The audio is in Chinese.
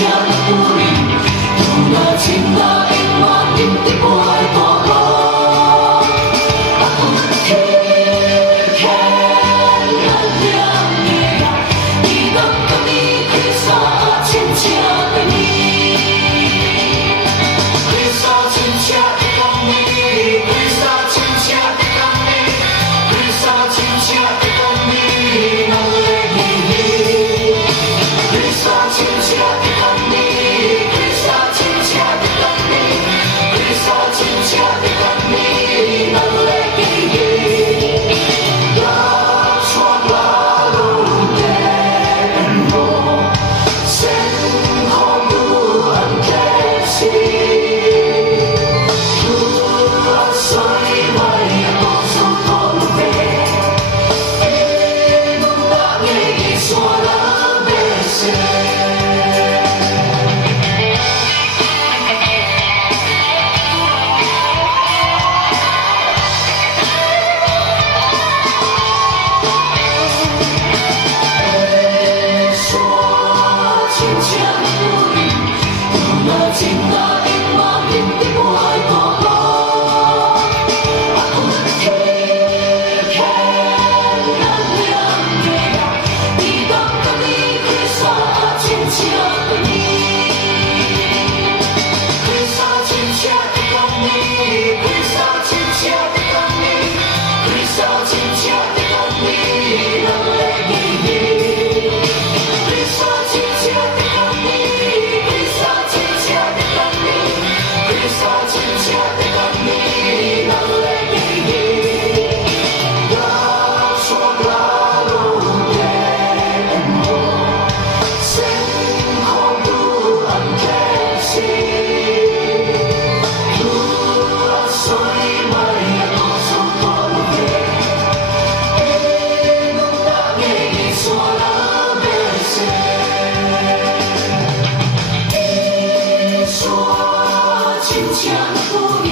正的鼓励，有那情那永远认得我的道路。啊，天天亮亮的呀，你能跟你开啥亲切的你？开啥亲切的讲你？开啥亲切的讲你？开啥亲切的讲你？人的意义。开啥亲切的讲你？开啥亲切的讲你？开啥亲切的讲你？人的意义。拉窗拉路电路，身后路安开心。路水外多数多路飞，路大你说了没谁？说亲切的鼓励，有那情那永远认得我的道路。啊，天天亮亮的呀，你当跟你开啥亲切的你？开啥亲切的讲你？开啥亲切的讲你？开啥亲切的讲你？人的意义。开啥亲切的讲你？开啥亲切的讲你？开啥亲切的讲你？人的意义。拉窗拉路电路，身后路安开心。路水外多数多路飞，路大你说了没谁？说亲切的鼓励。